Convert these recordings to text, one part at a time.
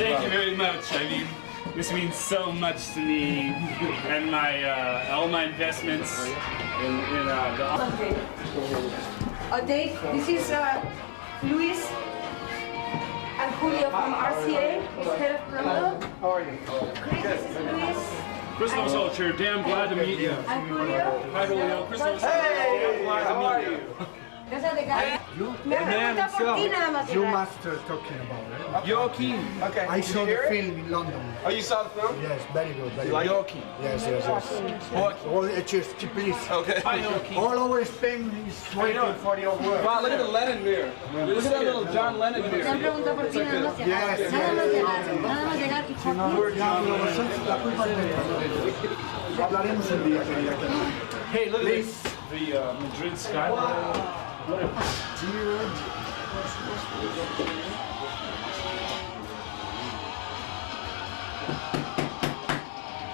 Thank you very much. I mean, this means so much to me and my all my investments in Dave, this is Luis and Julio from RCA, who's head of promo. How are you? Chris, this is Luis. Crystal Soldier, damn glad to meet you. And Julio. Hi, Julio. Crystal Soldier, Hey, glad how to are meet you? you. Gracias de cara. Me man pregunta por ti himself. nada más. You llegar. must talking about it. Joaquin. Okay. I saw the Hear it? film in London. Oh, you saw the film? Yes, very good. Very You like good. Joaquin? Yes, yes, yes. All, cheers, please. Okay. Hi, Joaquin. All over Spain is waiting for your word. Wow, look at the Lennon mirror. Look at that little John Lennon Me han mirror. preguntado por ti nada más llegar. Yes, Nada más yes. llegar. Nada más llegar y Joaquín. Ya, pero vosotros la culpa es de hablaremos un día, querida. Hey, look at this. The Madrid skyline. What a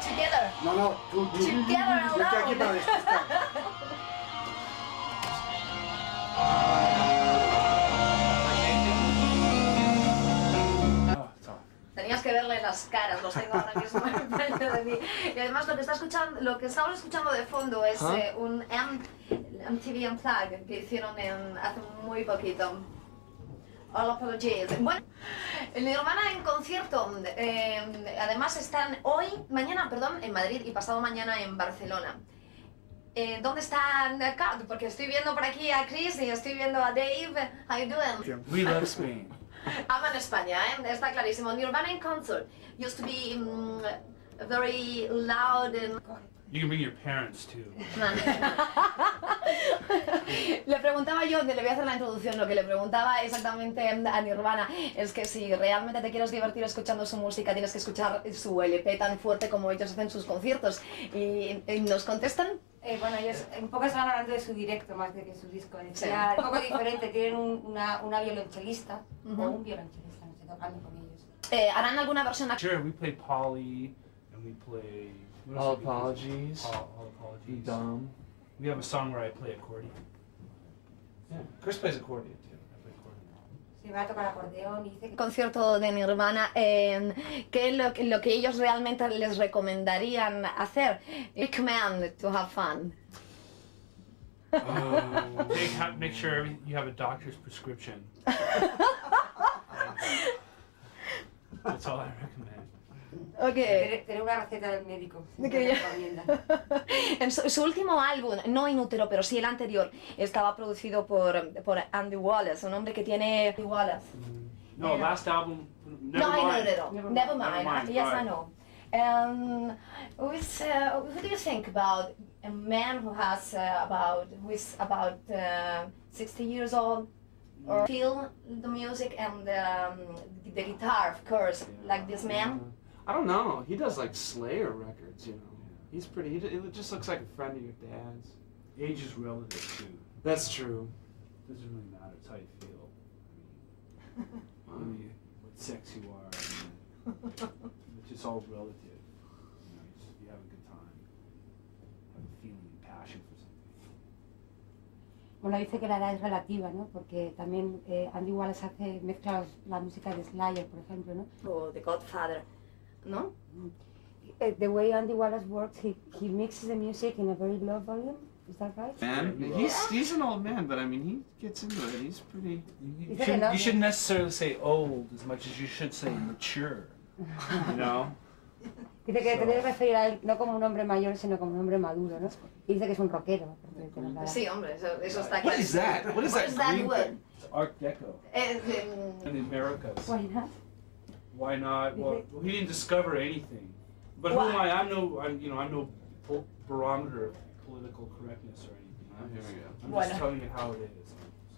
Together. No, tú Together vete aquí alone. para despistar. Tenías que verle las caras, los tengo ahora mismo enfrente de mí. Y además lo que estamos escuchando de fondo es un MTV Unplugged que hicieron hace muy poquito. All apologies. Bueno, el Nirvana en concierto, además están mañana, en Madrid y pasado mañana en Barcelona. ¿Dónde está Kat? Porque estoy viendo por aquí a Chris y estoy viendo a Dave. How you doing? We love Spain. Ama en España, está clarísimo. Nirvana in concert used to be very loud and... You can bring your parents too. Le preguntaba yo, le voy a hacer la introducción, lo que le preguntaba exactamente a Nirvana es que si realmente te quieres divertir escuchando su música tienes que escuchar su LP tan fuerte como ellos hacen sus conciertos. Y nos contestan. Bueno, ellos un poco estaban hablando de su directo más de que su disco. Decía, un poco diferente, tienen una violonchelista o un violonchelista, no sé, tocando con ellos. ¿Harán alguna versión? Sure, we play Polly and we play. What All else do we do? Apologies. All apologies. Dumb. We have a song where I play accordion. Yeah. Chris plays accordion too. I play accordion. Se va a tocar acordeón y dice que... Concierto de Nirvana, ¿qué es lo que ellos realmente les recomendarían hacer? Recommend to have fun. Make sure you have a doctor's prescription. That's all I recommend. Okay. Tener una receta del médico. Que en su último álbum, no Inútero, pero sí el anterior, estaba producido por Andy Wallace, un hombre que tiene... Andy Wallace. No, last album. Never No, mind. Inútero. Never mind. Yes, I know. Who do you think about a man who is about 60 years old, or feel the music and the guitar, of course, like this man? I don't know. He does like Slayer records, you know. He's pretty. It just looks like a friend of your dad's. Age is relative too. That's true. It doesn't really matter. It's how you feel. I mean, what sex you are. I mean, it's just all relative. You have a good time. Have a feeling and passion for something. Bueno, dice que la edad es relativa, ¿no? Porque también Andy Wallace mezcla la música de Slayer, por ejemplo, ¿no? O The Godfather, ¿no? The way Andy Wallace works, he mixes the music in a very low volume. Is that right? Man, he's an old man, but I mean he gets into it. He's pretty. You shouldn't necessarily say old as much as you should say mature. You know? Dice que te debes referir a él no como un hombre mayor, sino como un hombre maduro, ¿no? Y dice que es un rockero. Sí, hombre, eso está What claro. is that? What is What that is that green word? thing? It's Art Deco. In the Americas. Why not? Why not? Well, he didn't discover anything. But who am I? I'm no barometer of political correctness or anything. Here we go. I'm Bueno. just telling you how it is.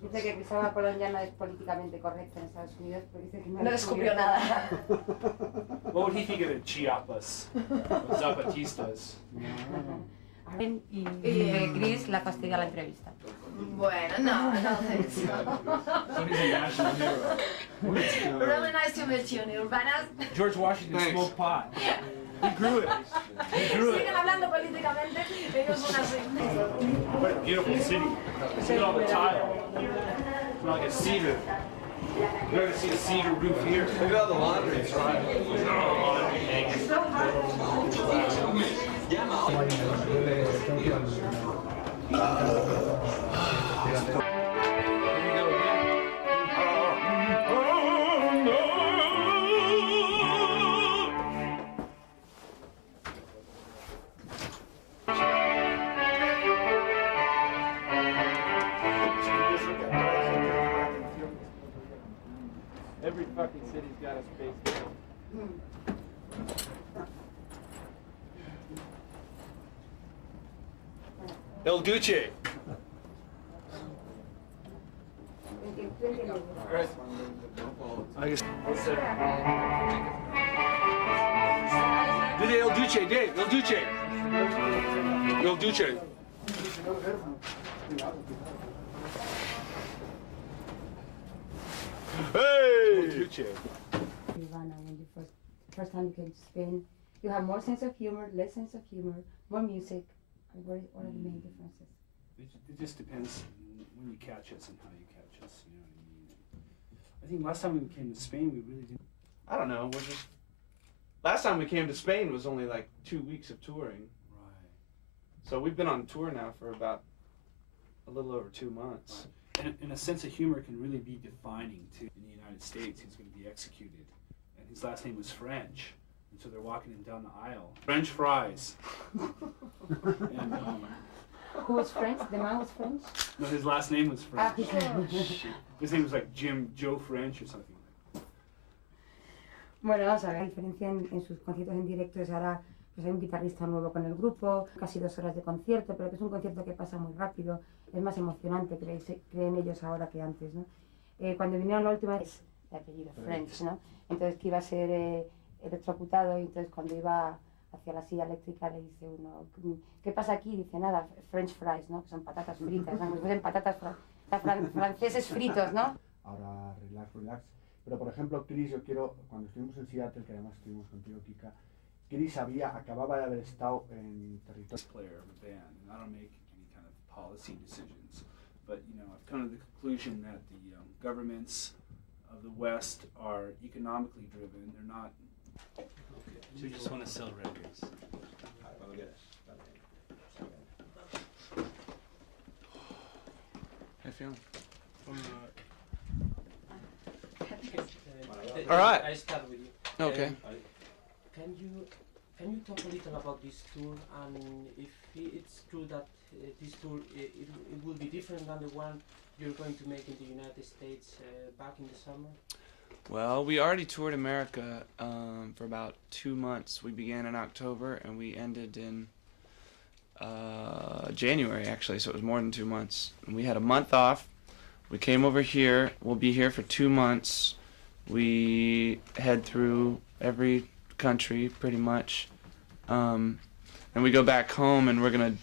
Dice que Cristóbal Colón ya no es políticamente correcto en Estados Unidos, pero dice que No descubrió nada. What would he think of the Chiapas? Or Zapatistas? Y Chris la fastidia la entrevista. Bueno, no thanks. So he's a national hero. Really nice to meet you, Nirvana. George Washington Thanks. smoked pot. He grew it. He grew it. Siguen hablando políticamente, ellos son así. What a beautiful city. Look at all the tile. It's like a cedar. You ever see a cedar roof here? Look at all the laundry. It's right. Every fucking city's got a space needle. El Duce. I guess. Did El Duce, Dave. El Duce. El Duce. Hey! Nirvana, when you first time you came to Spain, you have more sense of humor, less sense of humor, more music. What are the main differences? It just depends when you catch us and how you catch us. You know what I mean? I think last time we came to Spain, we really didn't. I don't know. We're just. Last time we came to Spain was only like 2 weeks of touring. Right. So we've been on tour now for about a little over 2 months. And a sense of humor can really be defining too. In the United States, he's going to be executed, and his last name was French, and so they're walking him down the aisle. French fries. And Who was French? The man was French? no, his last name was Ah, French. His name was like Joe French or something. Bueno, vamos a ver, la diferencia en sus conciertos en directo es ahora pues hay un guitarrista nuevo con el grupo, casi 2 horas de concierto, pero que es un concierto que pasa muy rápido, es más emocionante, creen ellos ahora que antes, ¿no? Cuando vinieron la última vez, de apellido French, ¿no? Entonces que iba a ser electrocutado y entonces cuando iba hacia la silla eléctrica le dice uno, ¿qué pasa aquí? Dice nada, French fries, ¿no? Que son patatas fritas, ¿no? Pues patatas franceses fritos, ¿no? Ahora relax. Pero por ejemplo, Chris, yo quiero, cuando estuvimos en Seattle, que además estuvimos contigo, Kika, Chris acababa de haber estado en territorio. Player of a band, and I don't make any kind of policy decisions, but you know, I've come to the conclusion that the governments of the West are economically driven. They're not. Okay. So you just want to sell records. How you feeling? All right. I start with you. Okay. Can you talk a little about this tour and if it's true that this tour it will be different than the one you're going to make in the United States back in the summer? Well, we already toured America for about 2 months. We began in October and we ended in January, actually, so it was more than 2 months. And we had a month off. We came over here. We'll be here for 2 months. We head through every country, pretty much. And we go back home and we're going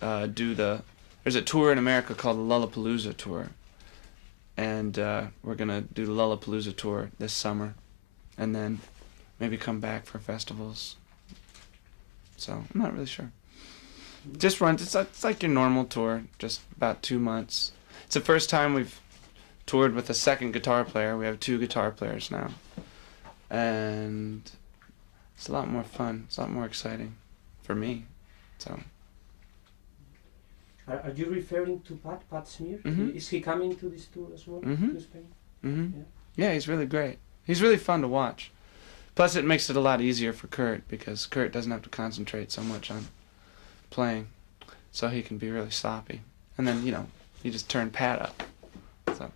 to there's a tour in America called the Lollapalooza Tour. And we're going to do the Lollapalooza Tour this summer. And then maybe come back for festivals. So, I'm not really sure. Just runs, it's like your normal tour, just about 2 months. It's the first time we've toured with a second guitar player. We have 2 guitar players now. And it's a lot more fun. It's a lot more exciting for me. So. Are you referring to Pat Smear? Mhm. Is he coming to this tour as well, Mhm. to Spain? Mm-hmm. Yeah. Yeah, he's really great. He's really fun to watch. Plus, it makes it a lot easier for Kurt because Kurt doesn't have to concentrate so much on playing, so he can be really sloppy. And then, you just turn Pat up. So.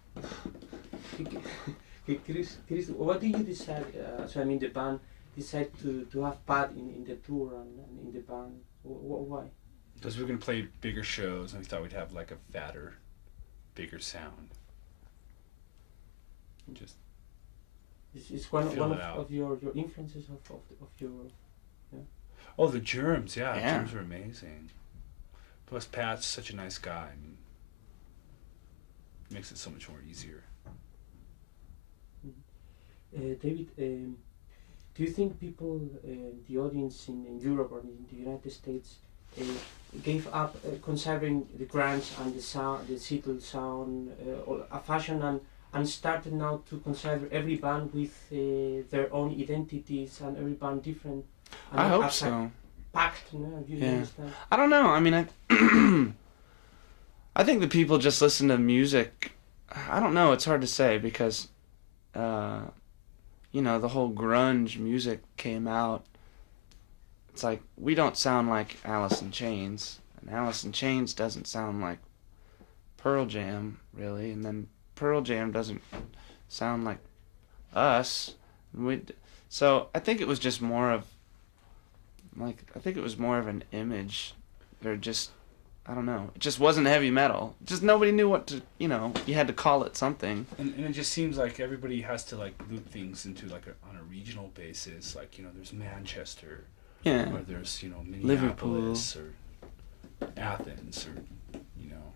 Chris, what do you decide? The band decide to have Pat in the tour and in the band. Why? Because we're going to play bigger shows, and we thought we'd have like a fatter, bigger sound. Just It's one fill it out. of your influences of your. Oh, the Germs, yeah. Yeah. Germs are amazing. Plus, Pat's such a nice guy. I mean, it makes it so much more easier. David, do you think people, the audience in Europe or in the United States, gave up considering the grunge and the sound, the Seattle sound, or a fashion and started now to consider every band with their own identities and every band different. And I hope as a so. pact, no? You Yeah. understand? I don't know. I mean, I think that people just listen to music. I don't know. It's hard to say because, you know, the whole grunge music came out. It's like we don't sound like Alice in Chains, and Alice in Chains doesn't sound like Pearl Jam really, and then Pearl Jam doesn't sound like us. So I think it was just more of an image, or just, I don't know. It just wasn't heavy metal. Just nobody knew what to, you know, you had to call it something. And it just seems like everybody has to like loop things into like on a regional basis. Like, you know, there's Manchester, Yeah. or there's, you know, Liverpool. Minneapolis or Athens, or, you know,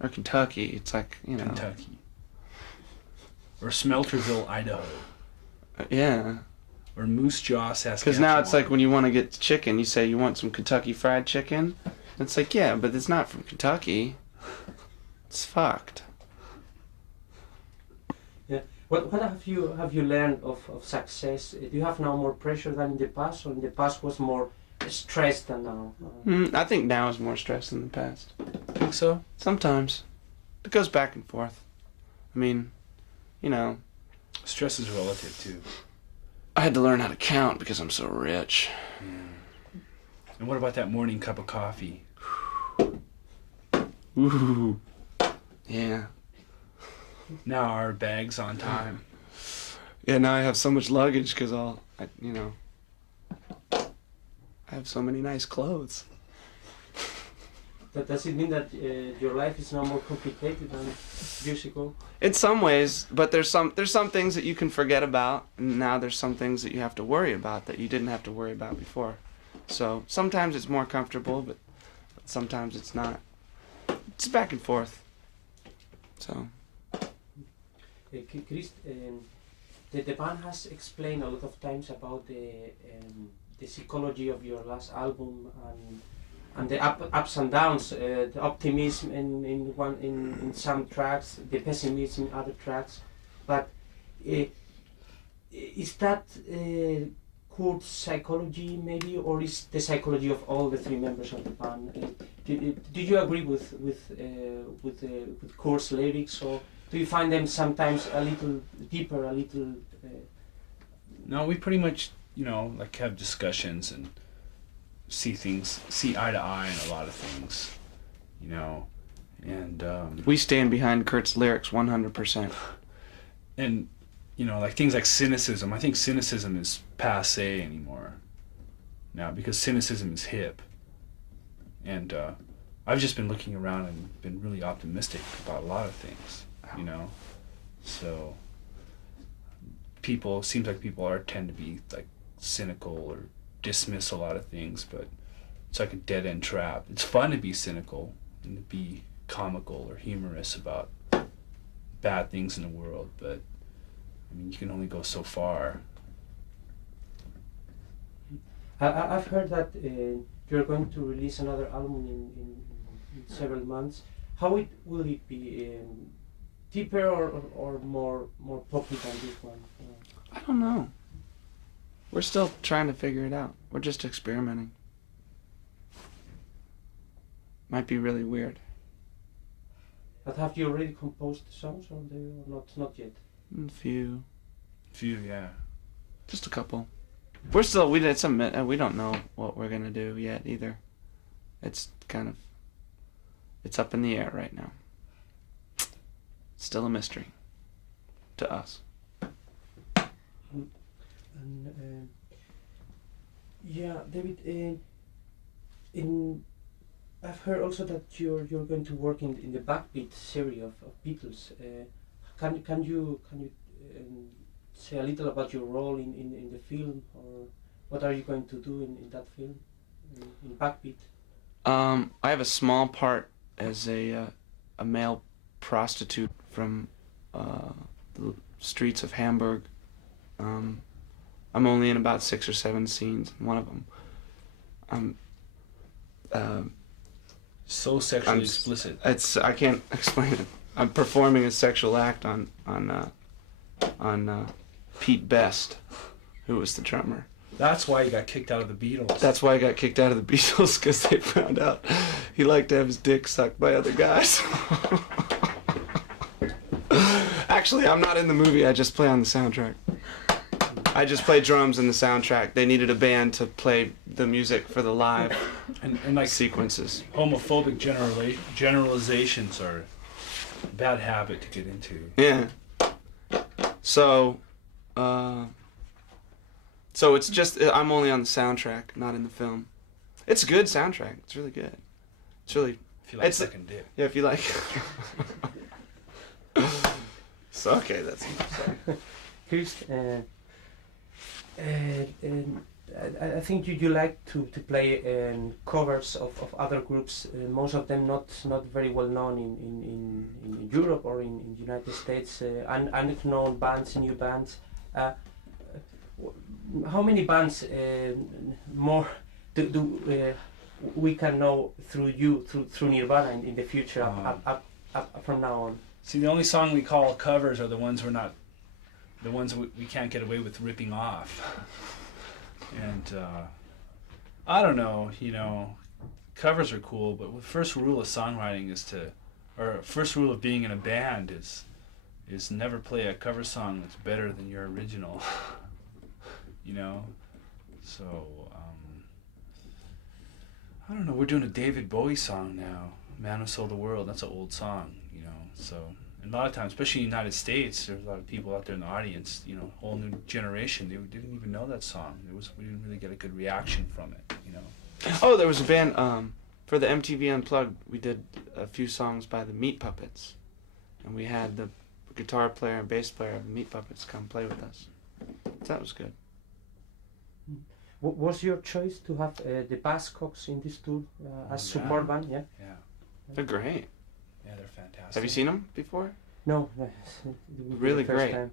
Or Kentucky. It's like, you know. Kentucky, or Smelterville, Idaho, Yeah. or Moose Jaw, Saskatchewan. Because now it's like when you want to get chicken, you say you want some Kentucky Fried Chicken. It's like, yeah, but it's not from Kentucky. It's fucked. What have you learned of success? Do you have now more pressure than in the past, or in the past was more stressed than now? I think now is more stress than the past. think so. Sometimes. It goes back and forth. I mean, you know, Stress is relative too. I had to learn how to count because I'm so rich. Yeah. And what about that morning cup of coffee? Ooh. Yeah. Now our bags on time. Yeah, now I have so much luggage because I have so many nice clothes. Does it mean that your life is now more complicated than years ago? In some ways, but there's some things that you can forget about, and now there's some things that you have to worry about that you didn't have to worry about before. So sometimes it's more comfortable, but sometimes it's not. It's back and forth. So. Chris, the band has explained a lot of times about the psychology of your last album and the ups and downs, the optimism in some tracks, the pessimism in other tracks. But is that Kurt's psychology maybe, or is the psychology of all the three members of the band? Do you agree with Kurt's lyrics, or do you find them sometimes a little deeper, a little? No, we pretty much, you know, like have discussions and see eye to eye in a lot of things, you know, and We stand behind Kurt's lyrics 100%. and you know, like things like cynicism. I think cynicism is passé anymore now because cynicism is hip, and I've just been looking around and been really optimistic about a lot of things, you know. So seems like people tend to be like cynical or dismiss a lot of things, but it's like a dead-end trap. It's fun to be cynical and to be comical or humorous about bad things in the world, but I mean, you can only go so far. I've heard that you're going to release another album in several months. How will it be? Deeper or more poppy than this one? I don't know. We're still trying to figure it out. We're just experimenting. Might be really weird. But have you already composed songs or not yet? A few. Yeah. Just a couple. We don't know what we're gonna do yet either. It's up in the air right now. Still a mystery to us. And yeah, David. I've heard also that you're going to work in the Backbeat series of Beatles. Can you say a little about your role in the film, or what are you going to do in that film in Backbeat? I have a small part as a male prostitute from the streets of Hamburg. I'm only in about 6 or 7 scenes. One of them, So sexually explicit. I can't explain it. I'm performing a sexual act on Pete Best, who was the drummer. That's why he got kicked out of the Beatles. That's why I got kicked out of the Beatles, because they found out he liked to have his dick sucked by other guys. Actually, I'm not in the movie. I just play on the soundtrack. I just play drums in the soundtrack. They needed a band to play the music for the live and like sequences. Homophobic generalizations are a bad habit to get into. Yeah. So it's just, I'm only on the soundtrack, not in the film. It's a good soundtrack. It's really good. It's really... If you like sucking dick. Yeah, if you like... So, okay, that's enough. Here's... I think you like to play covers of other groups, most of them not very well known in Europe or in the United States, unknown bands, new bands. How many bands more do we can know through you, through Nirvana in the future, up from now on? See, the only song we call covers are the ones we can't get away with ripping off. And I don't know, covers are cool, but the first rule of songwriting first rule of being in a band is never play a cover song that's better than your original. So I don't know, we're doing a David Bowie song now, Man Who Sold the World. That's an old song, so. And a lot of times, especially in the United States, there's a lot of people out there in the audience, whole new generation, they didn't even know that song. We didn't really get a good reaction from it, Oh, there was a band, for the MTV Unplugged, we did a few songs by the Meat Puppets. And we had the guitar player and bass player of the Meat Puppets come play with us. So that was good. Was your choice to have the Buzzcocks in this tour as support band? Yeah. Yeah. They're great. Yeah, they're fantastic. Have you seen them before? No. Really the first great. time.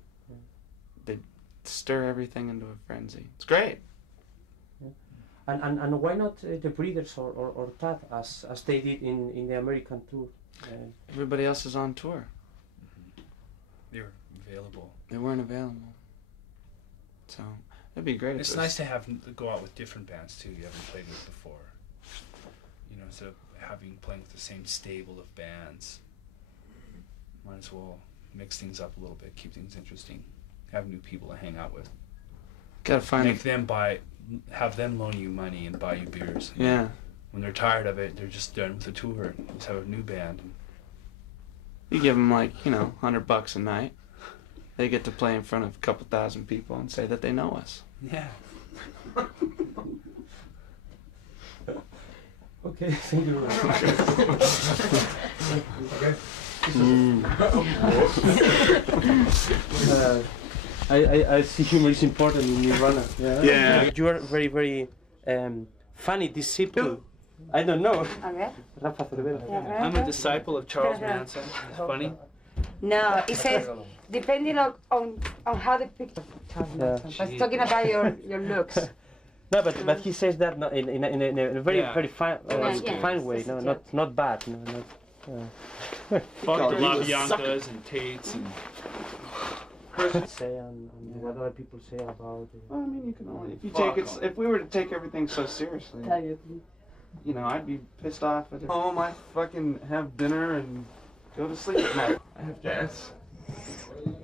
They stir everything into a frenzy. It's great. Yeah. And why not the Breeders or Tad as they did in the American tour? Everybody else is on tour. They were available. They weren't available. So it'd be great. It's nice to go out with different bands too you haven't played with before. Instead of playing with the same stable of bands. Might as well mix things up a little bit, keep things interesting, have new people to hang out with. Gotta find have them loan you money and buy you beers. Yeah. When they're tired of it, they're just done with the tour. Just have a new band. You give them $100 a night. They get to play in front of a couple thousand people and say that they know us. Yeah. Okay, thank you very much. I see humor is important in Nirvana. Yeah. You are very, very funny disciple. I don't know. Okay. Rafa Cervera. I'm a disciple of Charles Manson. It's funny. No, it says depending on how the picture. But it's talking about your looks. No, but he says that in a very very fine fine way. No, yeah. not bad. No, not. Fuck the LaBiancas and Tates and. Say on what other people say about. Well, I mean, you can only if we were to take everything so seriously, I'd be pissed off at home. I fucking have dinner and go to sleep at night. I have to